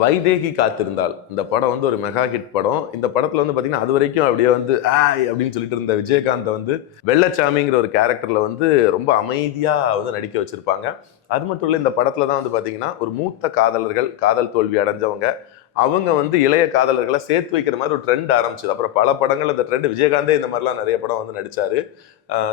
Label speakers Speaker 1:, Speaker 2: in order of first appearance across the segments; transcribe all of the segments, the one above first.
Speaker 1: வைதேகி காத்திருந்தால் இந்த படம் வந்து ஒரு மெகா ஹிட் படம். இந்த படத்துல வந்து பாத்தீங்கன்னா அது வரைக்கும் அப்படியே வந்து ஆய் அப்படின்னு சொல்லிட்டு இருந்த விஜயகாந்தை வந்து வெள்ளச்சாமிங்கிற ஒரு கேரக்டர்ல வந்து ரொம்ப அமைதியா வந்து நடிக்க வச்சிருப்பாங்க. அது மட்டும் இல்லை இந்த படத்துல தான் வந்து பாத்தீங்கன்னா ஒரு மூத்த காதலர்கள் காதல் தோல்வி அடைஞ்சவங்க அவங்க வந்து இளைய காதலர்களை சேர்த்து வைக்கிற மாதிரி ஒரு ட்ரெண்ட் ஆரம்பிச்சது. அப்புறம் பல படங்கள் அந்த ட்ரெண்ட் விஜயகாந்தே இந்த மாதிரிலாம் நிறைய படம் வந்து நடிச்சாரு.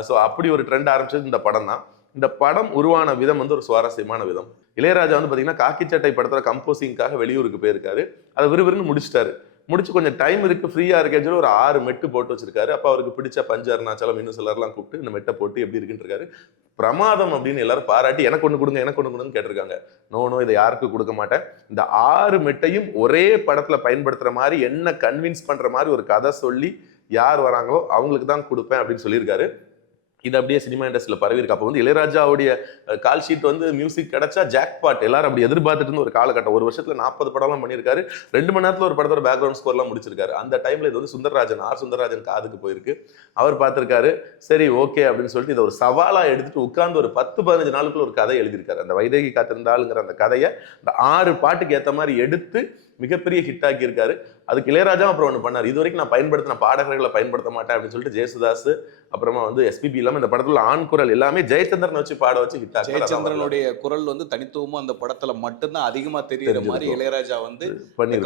Speaker 1: ஸோ அப்படி ஒரு ட்ரெண்ட் ஆரம்பிச்சது இந்த படம் தான். இந்த படம் உருவான விதம் வந்து ஒரு சுவாரஸ்யமான விதம். இளையராஜா வந்து பார்த்தீங்கன்னா காக்கி சட்டை படத்தோட கம்போசிங்காக வெளியூருக்கு போயிருக்காரு. அதை விறுவிறுன்னு முடிச்சிட்டாரு. முடிச்சு கொஞ்சம் டைம் இருக்கு ஃப்ரீயா இருக்கேன்னு சொல்லி ஒரு ஆறு மெட்டு போட்டு வச்சிருக்காரு. அப்ப அவருக்கு பிடிச்ச பஞ்ச அருணாச்சலம் இன்னும் சிலர்லாம் கூப்பிட்டு இந்த மெட்டை போட்டு எப்படி இருக்குன்னு இருக்காரு. பிரமாதம் அப்படின்னு எல்லாரும் பாராட்டி எனக்கு ஒண்ணு கொடுங்க எனக்கு ஒண்ணு கொடுங்கன்னு கேட்டிருக்காங்க. நோ நோ இதை யாருக்கும் கொடுக்க மாட்டேன். இந்த ஆறு மெட்டையும் ஒரே படத்துல பயன்படுத்துற மாதிரி என்ன கன்வின்ஸ் பண்ற மாதிரி ஒரு கதை சொல்லி யார் வராங்களோ அவங்களுக்கு தான் கொடுப்பேன் அப்படின்னு சொல்லியிருக்காரு. இது அப்படியே சினிமா இண்டஸ்ட்ரியில் பரவி இருக்கு அப்போ வந்து இளையராஜாவுடைய கால் ஷீட் வந்து மியூசிக் கிடைச்சா ஜாக் பாட் எல்லாரும் அப்படி எதிர்பார்த்துட்டு இருந்த ஒரு காலகட்டம். ஒரு வருஷத்தில் நாற்பது படம்லாம் பண்ணியிருக்காரு. ரெண்டு மணி நேரத்தில் ஒரு படத்தோட பேக்ரவுண்ட் ஸ்கோர்லாம் முடிச்சிருக்காரு. அந்த டைமில் இது வந்து சுந்தரராஜன் ஆர். சுந்தரராஜன் காதுக்கு போயிருக்கு. அவர் பார்த்துருக்காரு சரி ஓகே அப்படின்னு சொல்லிட்டு இதை ஒரு சவாலாக எடுத்துட்டு உட்கார்ந்து ஒரு பத்து பதினஞ்சு நாளுக்குள்ள ஒரு கதை எழுதியிருக்காரு. அந்த வைதேகி காத்திருந்தாளுங்கிற அந்த கதையை இந்த ஆறு பாட்டுக்கு ஏற்ற மாதிரி எடுத்து மிகப்பெரிய ஹிட் ஆக்கி இருக்காரு அதுக்கு இளையராஜா அப்புறம் ஒன்று பண்ணார். இது வரைக்கும் நான் பயன்படுத்தின பாடகர்களை பயன்படுத்த மாட்டேன் அப்படின்னு சொல்லிட்டு ஜெயசுதாஸ் அப்புறமா வந்து எஸ்பிபி இல்லாம இந்த படத்துல ஆண் குரல் எல்லாமே ஜெயச்சந்திரன் வச்சு பாட வச்சு ஹிட்
Speaker 2: ஜெயச்சந்திரனுடைய குரல் வந்து தனித்துவமா அந்த படத்துல மட்டும்தான் அதிகமா தெரியுற மாதிரி. இளையராஜா வந்து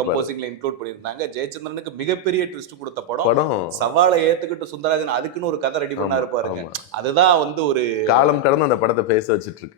Speaker 2: கம்போசிங்ல இன்க்ளூட் பண்ணியிருந்தாங்க. ஜெயச்சந்திரனுக்கு மிகப்பெரிய ட்விஸ்ட் கொடுத்த படம்.
Speaker 1: படம்.
Speaker 2: சவாலை ஏத்துக்கிட்டு சுந்தரராஜன் அதுக்குன்னு ஒரு கதை ரெடி பண்ணா இருப்பாருங்க. அதுதான் வந்து ஒரு
Speaker 1: காலம் கடந்து அந்த படத்தை பேச வச்சிட்டு இருக்கு.